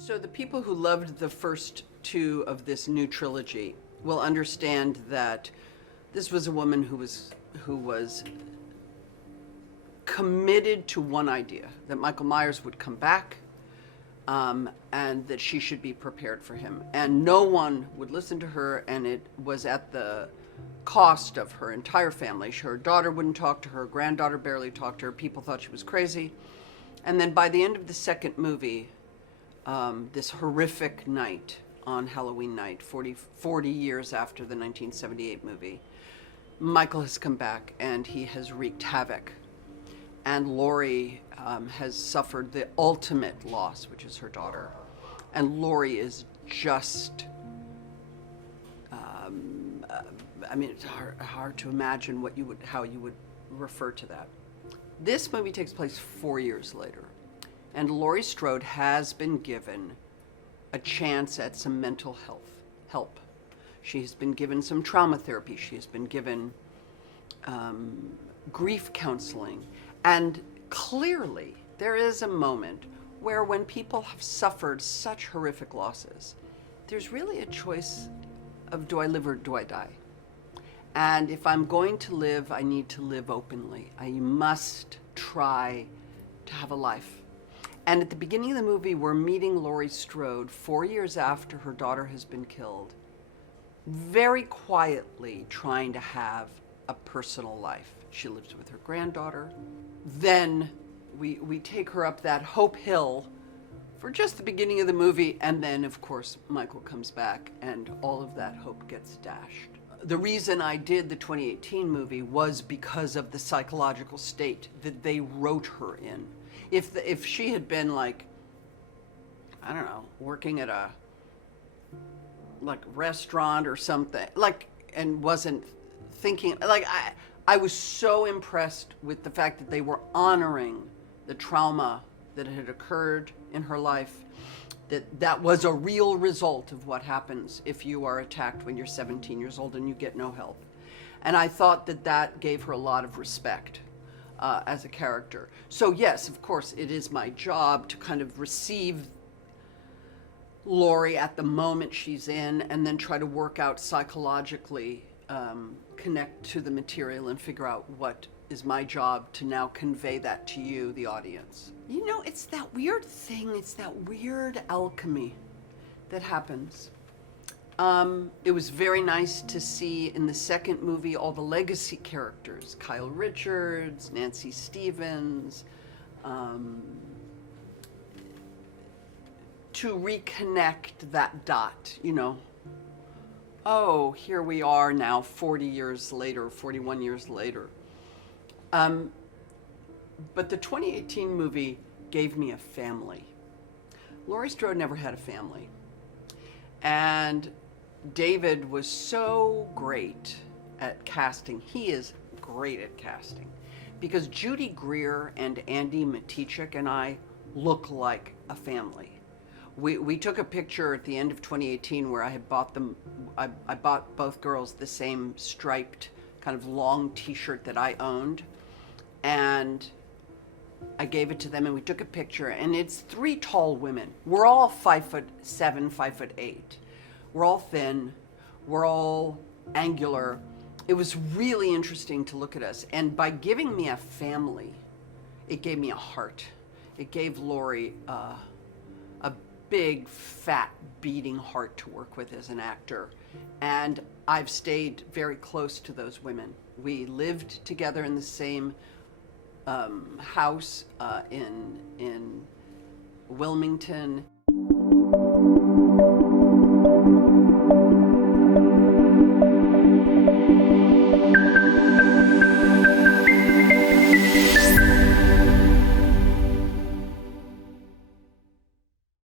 So the people who loved the first two of this new trilogy will understand that this was a woman who was committed to one idea, that Michael Myers would come back, and that she should be prepared for him. And no one would listen to her, and it was at the cost of her entire family. Her daughter wouldn't talk to her, granddaughter barely talked to her, people thought she was crazy. And then by the end of the second movie, this horrific night on Halloween night, 40 years after the 1978 movie, Michael has come back and he has wreaked havoc. And Laurie has suffered the ultimate loss, which is her daughter. And Laurie is just, I mean, it's hard to imagine how you would refer to that. This movie takes place 4 years later. And Laurie Strode has been given a chance at some mental help. She has been given some trauma therapy. She has been given grief counseling. And clearly, there is a moment where when people have suffered such horrific losses, there's really a choice of, do I live or do I die? And if I'm going to live, I need to live openly. I must try to have a life. And at the beginning of the movie, we're meeting Laurie Strode 4 years after her daughter has been killed, very quietly trying to have a personal life. She lives with her granddaughter. Then we take her up that Hope Hill for just the beginning of the movie, and then, of course, Michael comes back, and all of that hope gets dashed. The reason I did the 2018 movie was because of the psychological state that they wrote her in. If she had been like, I don't know, working at a restaurant or something, and wasn't thinking, I was so impressed with the fact that they were honoring the trauma that had occurred in her life, that was a real result of what happens if you are attacked when you're 17 years old and you get no help. And I thought that gave her a lot of respect as a character. So yes, of course, it is my job to kind of receive Laurie at the moment she's in, and then try to work out psychologically, connect to the material and figure out what is my job to now convey that to you, the audience. You know, it's that weird thing, it's that weird alchemy that happens. It was very nice to see in the second movie all the legacy characters, Kyle Richards, Nancy Stevens, to reconnect that dot, you know. Oh, here we are now 40 years later, 41 years later. But the 2018 movie gave me a family. Laurie Strode never had a family. And David was so great at casting. He is great at casting. Because Judy Greer and Andy Matichik and I look like a family. We took a picture at the end of 2018 where I had bought them, I bought both girls the same striped kind of long t-shirt that I owned. And I gave it to them and we took a picture, and it's three tall women. We're all 5'7", 5'8". We're all thin, we're all angular. It was really interesting to look at us. And by giving me a family, it gave me a heart. It gave Laurie a big, fat, beating heart to work with as an actor. And I've stayed very close to those women. We lived together in the same house in Wilmington.